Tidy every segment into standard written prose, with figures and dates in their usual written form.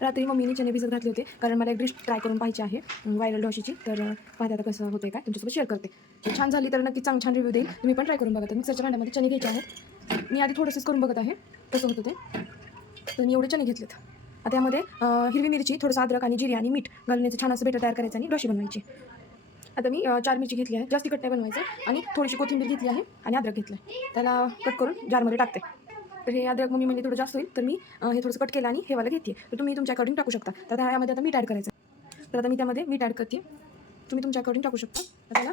रात्री मम्मीने चणे भिजत घातले होते, कारण मला एक डिश ट्राय करून पाहिजे आहे व्हायरल डॉशीची. तर पाहते आता कसं होते काय तुमच्यासोबत शेअर करते. छान झाली तर नक्की छान रिव्ह्यू देईल. तुम्ही पण ट्राय करून बघा. तर मिक्सरच्या भांड्यामध्ये चणे घ्यायचे आहेत. मी आधी थोडंसंच करून बघत आहे कसं होतं ते. तर मी एवढे चणे घेतलेत. आता यामध्ये हिरवी मिरची, थोडंसं अद्रक आणि जिरे आणि मीठ घालण्याचं छान असं बेटर तयार करायचं आणि डॉशी बनवायची. आता मी 4 मिरची घेतली आहे, जास्ती कट नाही बनवायचं. आणि थोडीशी कोथिंबीर घेतली आहे आणि अद्रक घेतलं आहे. त्याला कट करून जारमध्ये टाकते. तर हे अद्रक मम्मी म्हणजे थोडं जास्त होईल, तर मी हे थोडंसं कट केलं आणि हे वाला घेते. तर तुम्ही तुमच्या अकॉर्डिंग टाकू शकता. तर ह्यामध्ये आता मीठ ॲड करायचं. तर आता मी त्यामध्ये मीठ ॲड करते. तुम्ही तुमच्या अकॉर्डिंग टाकू शकता. तर त्याला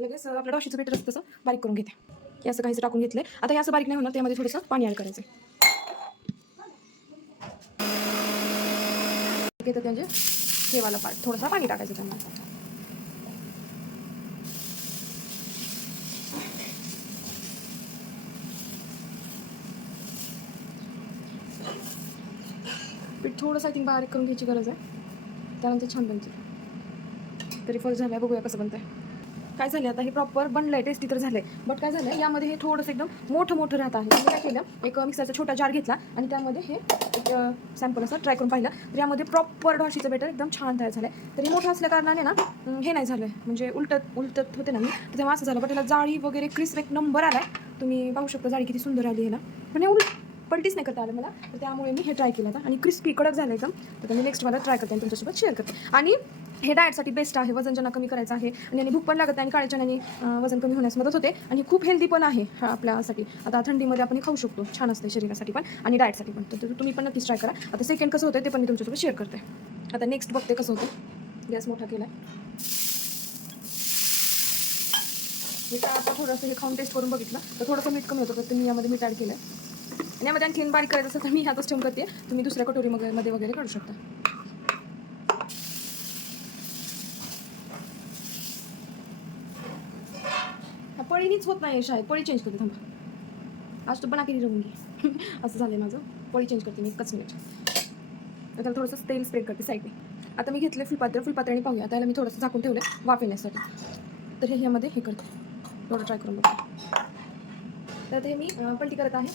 लगेच आपलं डॉशीचं बेटर असतं तसं बारीक करून घेते. हे असं काहीसं टाकून घेतलं. आता हे असं बारीक नाही होणार, त्यामध्ये थोडंसं पाणी ॲड करायचं. घेतं म्हणजे हे वाला पार्ट थोडंसं पाणी टाकायचं त्यामध्ये. पीठ थोडंसं आय थिंक बारीक करून घ्यायची गरज आहे, त्यानंतर छान बनते. तरी फर्स्ट झालं आहे, बघूया कसं बनतं आहे. काय झालं आता हे प्रॉपर बनलं आहे, टेस्टी तर झालं आहे. बट काय झालं आहे यामध्ये हे थोडंसं एकदम मोठं राहत आहे. मी काय केलं, एक मिक्सरचा छोटा जार घेतला आणि त्यामध्ये हे एक सॅम्पल असं ट्राय करून पाहिलं. तर यामध्ये प्रॉपर डॉशीचं बेटर एकदम छान तयार झालं आहे. तरी मोठं असल्या कारणाने ना हे नाही झालं आहे, म्हणजे उलटत होते ना मी, तर तेव्हा असं झालं. बट त्याला जाळी वगैरे क्रिस्प एक नंबर आला आहे. तुम्ही पाहू शकता जाळी किती सुंदर आली आहे ना. पण हे पलटीच नाही करता आलं मला, तर त्यामुळे मी हे ट्राय केलं आता. आणि क्रिस्पी कडक झालं एकदम. तर मी नेक्स्ट मला ट्राय करते आणि तुमच्यासोबत शेअर करते. आणि हे डाएटसाठी बेस्ट आहे, वजन ज्यांना कमी करायचं आहे आणि याने भूक पण लागत नाही आणि काळ्या चण्याने वजन कमी होण्यास मदत होते. आणि खूप हेल्दी पण आहे हा आपल्यासाठी. आता थंडीमध्ये आपण हे खाऊ शकतो, छान असते शरीरासाठी पण आणि डाएटसाठी पण. तर तुम्ही पण नक्कीच ट्राय करा. आता सेकंड कसं होतं ते पण मी तुमच्यासोबत शेअर करते. आता नेक्स्ट बघते कसं होतं. गॅस मोठा केला. मी काय आता थोडंसं हे खाऊन टेस्ट करून बघितलं, तर थोडंसं मीठ कमी होतं, तर मी यामध्ये मीठ ॲड केलं आहे. आणि यामध्ये आणखीन बारीक करायचं असेल तर मी ह्यातच ठेवून करते. तुम्ही दुसऱ्या कटोरीमध्ये वगैरे काढू शकता. पळीनीच होत नाही शाळेत, पळी चेंज करते थांबा. आज तर बना केली रवून असं झालं आहे माझं. पळी चेंज करते मी एकच मिनिट. त्याला थोडंसं तेल स्प्रेड करते साईडने. आता मी घेतलं फुलपात्र्याने पाहूया. त्याला मी थोडंसं झाकून ठेवलं वाफ येण्यासाठी. तर हे ह्यामध्ये हे करते, थोडं ट्राय करून बघते. तर ते मी पलटी करत आहे.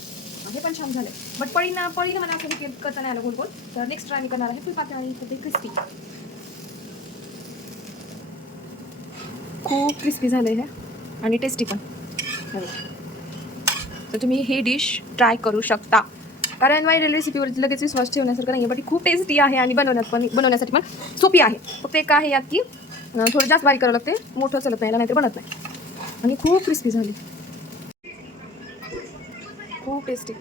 हे पण छान झालं. बट पळीनं मला असं हे करता नाही आलं गोल. तर नेक्स्ट ट्राय मी करणार आहे फुलपात्रे आणि ते क्रिस्पी. खूप क्रिस्पी झालं आहे हे आणि टेस्टी पण. तर तुम्ही हे डिश ट्राय करू शकता. कारण व्हायरल रेसिपीवर लगेच विश्वास ठेवण्यासारखं नाही आहे. बट खूप टेस्टी आहे आणि बनवण्यासाठी पण सोपी आहे. फक्त एक आहे यात की थोडं जास्त बारीक करावं लागते, मोठं चलत नाही, नाहीतर बनत नाही. आणि खूप क्रिस्पी झाली, खूप टेस्टी.